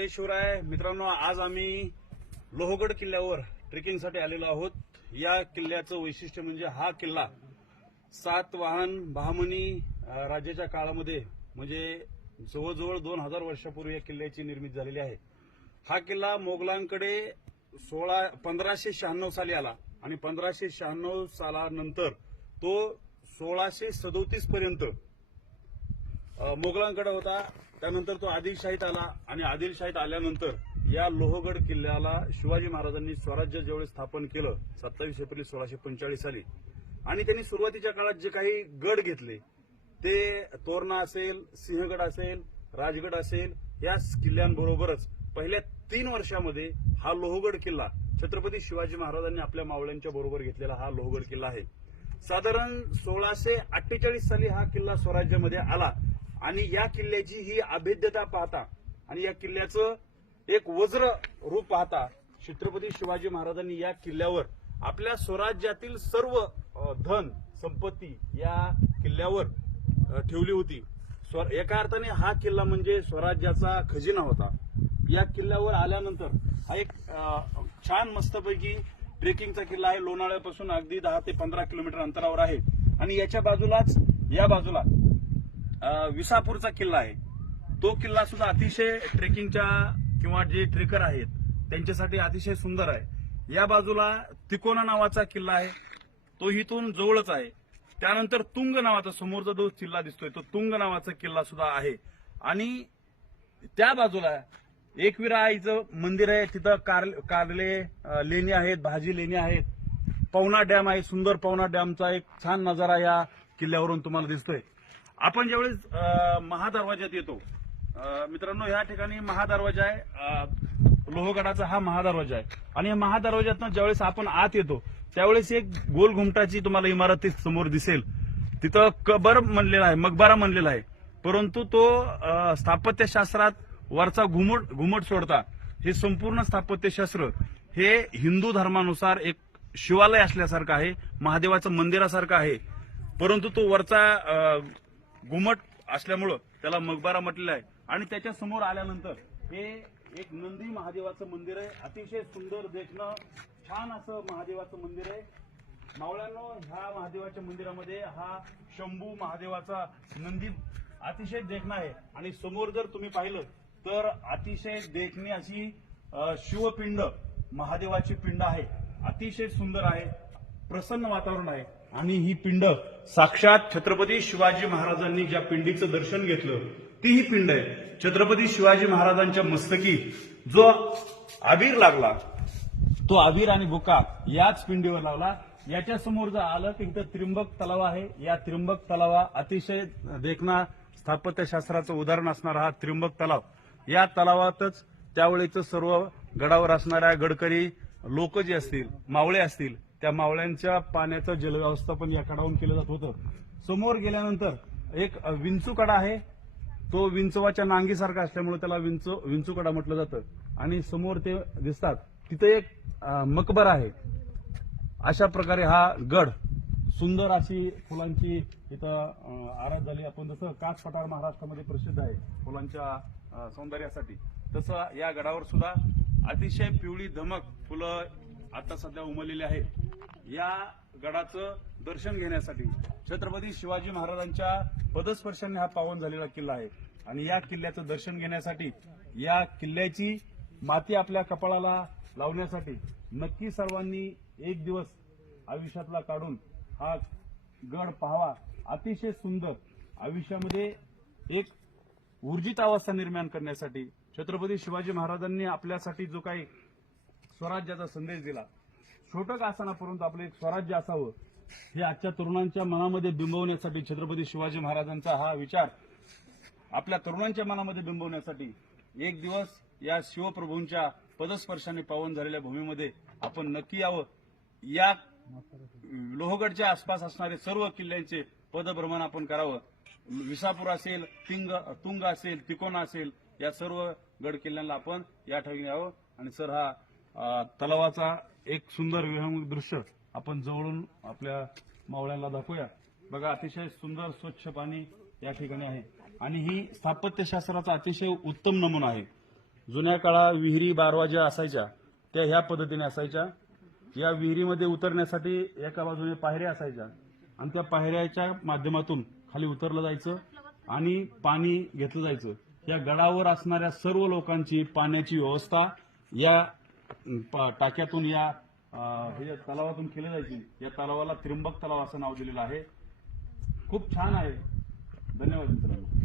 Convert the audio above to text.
जय शिवराय मित्रांनो आज आम्ही लोहगड किल्ल्यावर ट्रेकिंगसाठी आलेलो आहोत. या किल्ल्याचं वैशिष्ट्य म्हणजे हा किल्ला सात वाहन बहामनी राज्याच्या काळामध्ये म्हणजे जवळजवळ दोन हजार वर्षापूर्वी या किल्ल्याची निर्मिती झालेली आहे. हा किल्ला मोगलांकडे सोळा पंधराशे शहाण्णव साली आला आणि पंधराशे शहाण्णव सालानंतर तो सोळाशे सदोतीस पर्यंत मोगलांकडे होता. त्यानंतर तो आदिलशाहीत आला आणि आदिलशाहीत आल्यानंतर या लोहगड किल्ल्याला शिवाजी महाराजांनी स्वराज्य ज्यावेळी स्थापन केलं सत्तावीस एप्रिल सोळाशे पंचेचाळीस साली. आणि त्यांनी सुरुवातीच्या काळात जे काही गड घेतले ते तोरणा असेल सिंहगड असेल राजगड असेल या किल्ल्यांबरोबरच पहिल्या तीन वर्षामध्ये हा लोहगड किल्ला छत्रपती शिवाजी महाराजांनी आपल्या मावळ्यांच्या बरोबर घेतलेला हा लोहगड किल्ला आहे. साधारण सोळाशे अठ्ठेचाळीस साली हा किल्ला स्वराज्यामध्ये आला. आणि या किल्ल्याची ही अभेद्यता पाहता आणि या किल्ल्याचं एक वज्र रूप पाहता छत्रपती शिवाजी महाराजांनी या किल्ल्यावर आपल्या स्वराज्यातील सर्व धन संपत्ती या किल्ल्यावर ठेवली होती. स्व- एका अर्थाने हा किल्ला म्हणजे स्वराज्याचा खजिना होता. या किल्ल्यावर आल्यानंतर हा एक छान मस्तपैकी ट्रेकिंगचा किल्ला आहे. लोणाळ्यापासून अगदी दहा ते पंधरा किलोमीटर अंतरावर आहे. आणि याच्या बाजूलाच या बाजूला विसापूरचा किल्ला आहे. तो किल्ला सुद्धा अतिशय ट्रेकिंगच्या किंवा जे ट्रेकर आहेत त्यांच्यासाठी अतिशय सुंदर आहे. या बाजूला तिकोना नावाचा किल्ला आहे. तो इथून जवळच आहे. त्यानंतर तुंग नावाचा समोरचा जो किल्ला दिसतोय तो तुंग नावाचा किल्ला सुद्धा आहे. आणि त्या बाजूला एकविरा आईचं मंदिर आहे. तिथं कार कारले लेणी आहेत भाजी लेणी आहेत. पवना डॅम आहे. सुंदर पवना डॅमचा एक छान नजारा या किल्ल्यावरून तुम्हाला दिसतोय. आपण ज्यावेळेस महादरवाज्यात येतो मित्रांनो या ठिकाणी महादरवाजा आहे. लोहगडाचा हा महादरवाजा आहे. आणि या महादरवाज्यातनं ज्यावेळेस आपण आत येतो त्यावेळेस एक गोल घुमटाची तुम्हाला इमारत समोर दिसेल. तिथं कबर म्हणलेला आहे मकबरा म्हणलेला आहे. परंतु तो स्थापत्यशास्त्रात वरचा घुमट घुमट सोडता हे संपूर्ण स्थापत्यशास्त्र हे हिंदू धर्मानुसार एक शिवालय असल्यासारखं आहे महादेवाचं मंदिरासारखं आहे. परंतु तो वरचा घुमट असल्यामुळं त्याला मकबरा म्हटलेला आहे. आणि त्याच्यासमोर आल्यानंतर हे एक नंदी महादेवाचं मंदिर आहे. अतिशय सुंदर देखणं छान असं महादेवाचं मंदिर आहे. मावळ्यांनो ह्या महादेवाच्या मंदिरामध्ये हा शंभू महादेवाचा नंदी अतिशय देखणं आहे. आणि समोर जर तुम्ही पाहिलं तर अतिशय देखणी अशी शिवपिंड महादेवाची पिंड आहे. अतिशय सुंदर आहे. प्रसन्न वातावरण आहे. आणि ही पिंड साक्षात छत्रपती शिवाजी महाराजांनी ज्या पिंडीचं दर्शन घेतलं ती ही पिंड आहे. छत्रपती शिवाजी महाराजांच्या मस्तकी जो आबीर लागला तो आबीर आणि बुका याच पिंडीवर लावला याच्या समोर जर आलं की इथं त्रिंबक तलाव आहे. या त्रिंबक तलावा अतिशय देखना स्थापत्यशास्त्राचं उदाहरण असणारा हा त्रिंबक तलाव. या तलावातच त्यावेळेचं सर्व गडावर असणाऱ्या गडकरी लोक जे असतील मावळे असतील त्या मावळ्यांच्या पाण्याचं जलव्यवस्थापन या कडावून केलं जात होतं. समोर गेल्यानंतर एक विंचू कडा आहे. तो विंचवाच्या नांगीसारखा असल्यामुळे त्याला विंच विंचूकडा म्हटलं जातं. आणि समोर ते दिसतात. तिथे एक मकबर मकबरा आहे. अशा प्रकारे हा गड सुंदर अशी फुलांची इथं आराध झाली. आपण जसं काच पठार महाराष्ट्रामध्ये प्रसिद्ध आहे फुलांच्या सौंदर्यासाठी तसं या गडावर सुद्धा अतिशय पिवळी धमक फुलं आता सध्या उमललेली आहेत. या गडाचं दर्शन घेण्यासाठी छत्रपती शिवाजी महाराजांच्या पदस्पर्शाने हा पावन झालेला किल्ला आहे. आणि या किल्ल्याचं दर्शन घेण्यासाठी या किल्ल्याची माती आपल्या कपाळाला लावण्यासाठी नक्की सर्वांनी एक दिवस आयुष्यातला काढून हा गड पाहावा. अतिशय सुंदर आयुष्यामध्ये एक ऊर्जित अवस्था निर्माण करण्यासाठी छत्रपती शिवाजी महाराजांनी आपल्यासाठी जो काही स्वराज्याचा संदेश दिला छोटं का असताना परंतु आपलं एक स्वराज्य असावं हे आजच्या तरुणांच्या मनामध्ये बिंबवण्यासाठी छत्रपती शिवाजी महाराजांचा हा विचार आपल्या तरुणांच्या मनामध्ये बिंबवण्यासाठी एक दिवस या शिवप्रभूंच्या पदस्पर्शाने पावन झालेल्या भूमीमध्ये आपण नक्की यावं. या लोहगडच्या आसपास असणारे सर्व किल्ल्यांचे पदभ्रमण आपण करावं. विसापूर असेल तिंग तुंग असेल तिकोना असेल या सर्व गड किल्ल्यांना आपण या ठिकाणी यावं. आणि सर हा तलावाचा एक सुंदर विहंग दृश्य आपण जवळून आपल्या मावळ्यांना दाखवूया. बघा अतिशय सुंदर स्वच्छ पाणी या ठिकाणी आहे. आणि ही स्थापत्यशास्त्राचा अतिशय उत्तम नमुना आहे. जुन्या काळा विहिरी बारवा ज्या असायच्या त्या ह्या पद्धतीने असायच्या. या विहिरीमध्ये उतरण्यासाठी एका बाजूने पायऱ्या असायच्या आणि त्या पायऱ्याच्या माध्यमातून खाली उतरलं जायचं आणि पाणी घेतलं जायचं. या गडावर असणाऱ्या सर्व लोकांची पाण्याची व्यवस्था या टाक्यातून या हे तलावातून केली जायची. या तलावाला त्रिंबक तलाव असं नाव दिलेलं आहे. खूप छान आहे. धन्यवाद मित्रांनो.